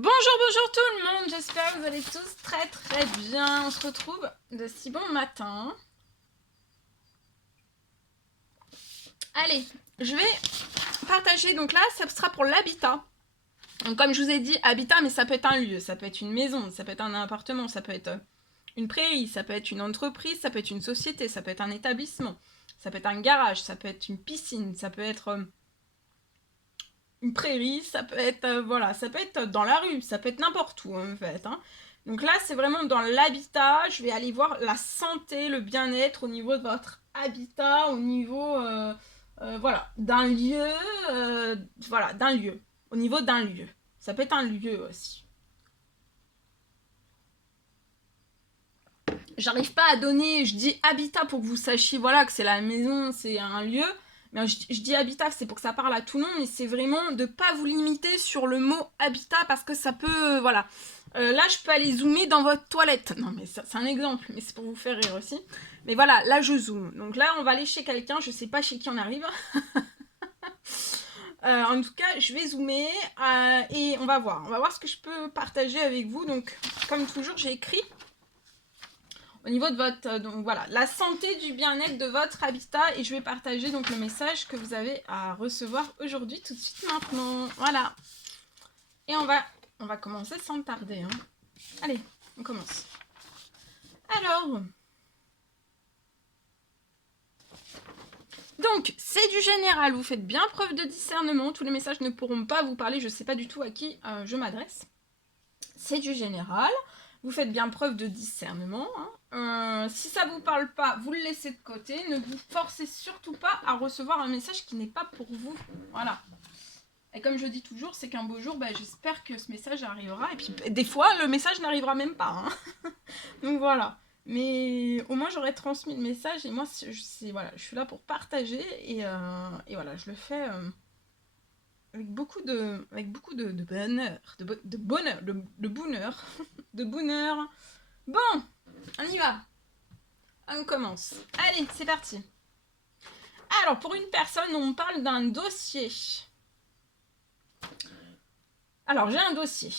Bonjour tout le monde, j'espère que vous allez tous très bien. On se retrouve de si bon matin. Allez, je vais partager, donc là ça sera pour l'habitat. Donc comme je vous ai dit, habitat, mais ça peut être un lieu, ça peut être une maison, ça peut être un appartement, ça peut être une prairie, ça peut être une entreprise, ça peut être une société, ça peut être un établissement, ça peut être un garage, ça peut être une piscine, ça peut être une prairie, ça peut être voilà, ça peut être dans la rue, ça peut être n'importe où en fait. Donc là, c'est vraiment dans l'habitat. Je vais aller voir la santé, le bien-être au niveau de votre habitat, au niveau voilà, d'un lieu, voilà, d'un lieu, au niveau d'un lieu. Ça peut être un lieu aussi. J'arrive pas à donner, je dis habitat pour que vous sachiez voilà que c'est la maison, c'est un lieu. Mais je dis habitat, c'est pour que ça parle à tout le monde, mais c'est vraiment de pas vous limiter sur le mot habitat parce que ça peut, voilà. Là, je peux aller zoomer dans votre toilette. Non, mais c'est un exemple, mais c'est pour vous faire rire aussi. Mais voilà, là, je zoome. Donc là, on va aller chez quelqu'un, je sais pas chez qui on arrive. En tout cas, je vais zoomer et on va voir. On va voir ce que je peux partager avec vous. Donc, comme toujours, j'ai écrit au niveau de votre, donc voilà, la santé du bien-être de votre habitat, et je vais partager donc le message que vous avez à recevoir aujourd'hui, tout de suite maintenant. Voilà. Et on va commencer sans tarder. Allez, on commence. Alors, donc, c'est du général, vous faites bien preuve de discernement, tous les messages ne pourront pas vous parler, je ne sais pas du tout à qui je m'adresse. C'est du général, vous faites bien preuve de discernement. Si ça vous parle pas, vous le laissez de côté. Ne vous forcez surtout pas à recevoir un message qui n'est pas pour vous. Voilà. Et comme je dis toujours, c'est qu'un beau jour, j'espère que ce message arrivera. Et puis des fois, le message n'arrivera même pas. Donc voilà. Mais au moins, j'aurais transmis le message. Et moi, voilà, je suis là pour partager. Et voilà, je le fais avec beaucoup de bonheur. De bonheur. De bonheur. De bonheur. Bon, on y va. On commence. Allez, c'est parti. Alors, pour une personne, on parle d'un dossier. Alors, j'ai un dossier.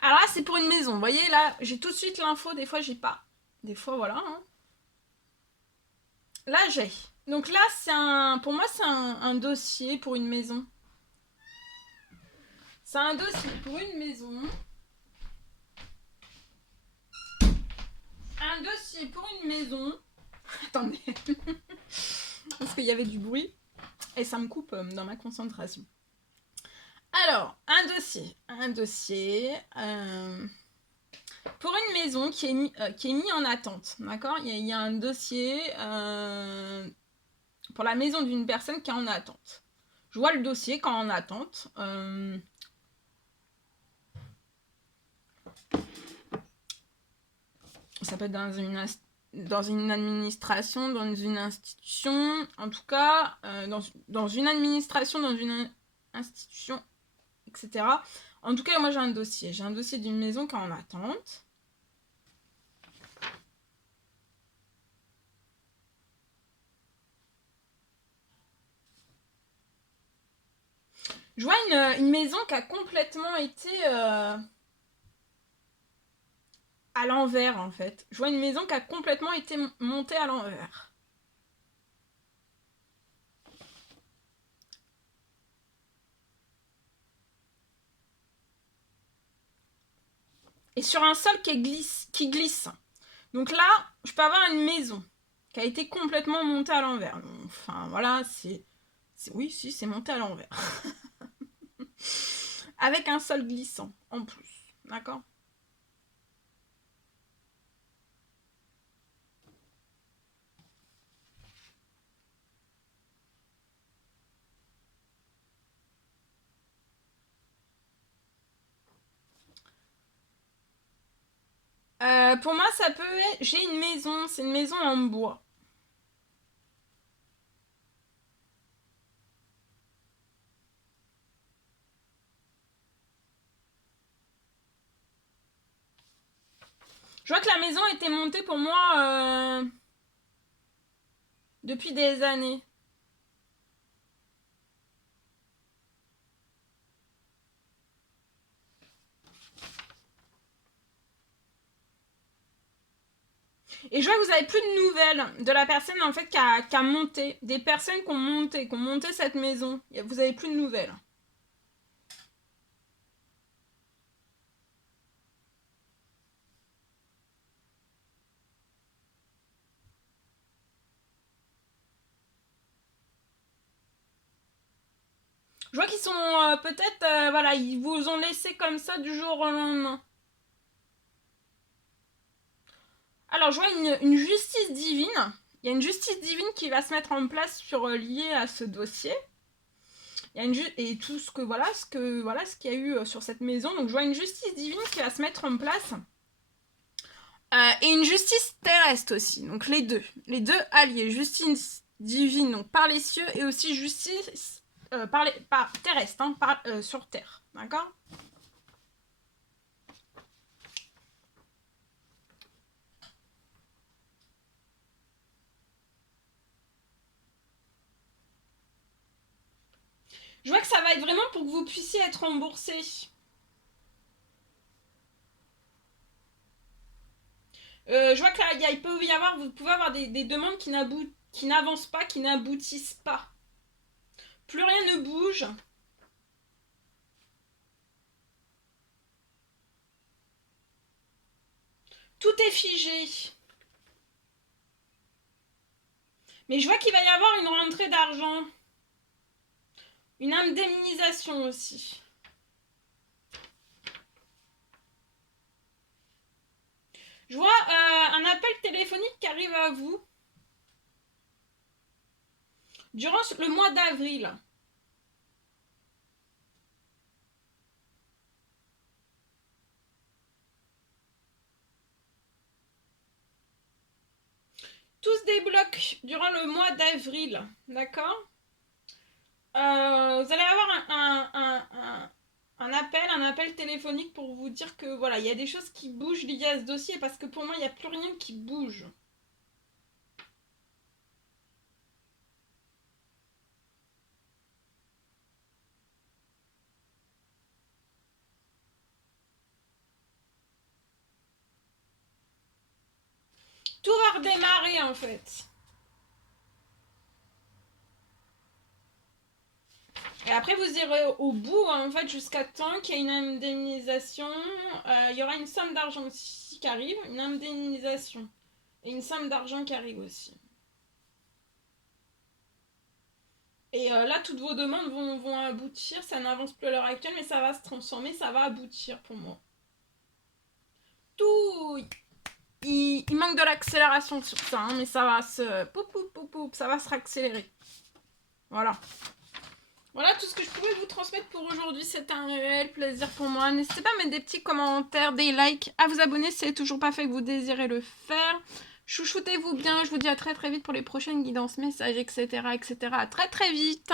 Alors là, c'est pour une maison. Vous voyez, là, j'ai tout de suite l'info. Des fois, j'ai pas. Des fois, voilà. Là, j'ai. Donc là, pour moi, c'est un dossier pour une maison. C'est un dossier pour une maison. Un dossier pour une maison. Attendez. Parce qu'il y avait du bruit. Et ça me coupe dans ma concentration. Alors, un dossier pour une maison qui est mis en attente, d'accord. Il y a un dossier pour la maison d'une personne qui est en attente. Je vois le dossier quand en attente. Ça peut être dans une administration, dans une institution, en tout cas, dans une administration, dans une institution, etc. En tout cas, moi j'ai un dossier. J'ai un dossier d'une maison qui est en attente. Je vois une maison qui a complètement été à l'envers en fait. Je vois une maison qui a complètement été montée à l'envers. Et sur un sol qui glisse. Donc là, je peux avoir une maison qui a été complètement montée à l'envers. Enfin voilà, oui, si, c'est monté à l'envers. Avec un sol glissant en plus. D'accord ? Pour moi, ça peut être... J'ai une maison, c'est une maison en bois. Je vois que la maison était montée pour moi depuis des années. Et je vois que vous avez plus de nouvelles de la personne en fait qui a monté, des personnes qui ont monté cette maison. Vous avez plus de nouvelles. Je vois qu'ils sont peut-être, voilà, ils vous ont laissé comme ça du jour au lendemain. Alors, je vois une justice divine. Il y a une justice divine qui va se mettre en place sur lié à ce dossier. Il y a et tout ce que voilà, ce qu'il y a eu sur cette maison. Donc, je vois une justice divine qui va se mettre en place. Et une justice terrestre aussi. Donc, les deux alliés. Justice divine donc par les cieux et aussi justice par terrestre, hein, sur terre. D'accord? Je vois que ça va être vraiment pour que vous puissiez être remboursé. Je vois que là, vous pouvez avoir des demandes qui n'avancent pas, qui n'aboutissent pas. Plus rien ne bouge. Tout est figé. Mais je vois qu'il va y avoir une rentrée d'argent. Une indemnisation aussi. Je vois un appel téléphonique qui arrive à vous durant le mois d'avril. Tout se débloque durant le mois d'avril. D'accord? Vous allez avoir un appel téléphonique pour vous dire que voilà, il y a des choses qui bougent liées à ce dossier parce que pour moi, il n'y a plus rien qui bouge. Tout va redémarrer en fait. Et après, vous irez au bout, en fait, jusqu'à temps qu'il y ait une indemnisation. Il y aura une somme d'argent aussi qui arrive, une indemnisation. Et une somme d'argent qui arrive aussi. Et là, toutes vos demandes vont aboutir. Ça n'avance plus à l'heure actuelle, mais ça va se transformer, ça va aboutir pour moi. Tout. Il manque de l'accélération sur ça, hein, mais ça va ça va se réaccélérer. Voilà. Voilà tout ce que je pouvais vous transmettre pour aujourd'hui. C'était un réel plaisir pour moi. N'hésitez pas à mettre des petits commentaires, des likes, à vous abonner si ce n'est toujours pas fait que vous désirez le faire. Chouchoutez-vous bien. Je vous dis à très très vite pour les prochaines guidances, messages, etc. etc. À très très vite.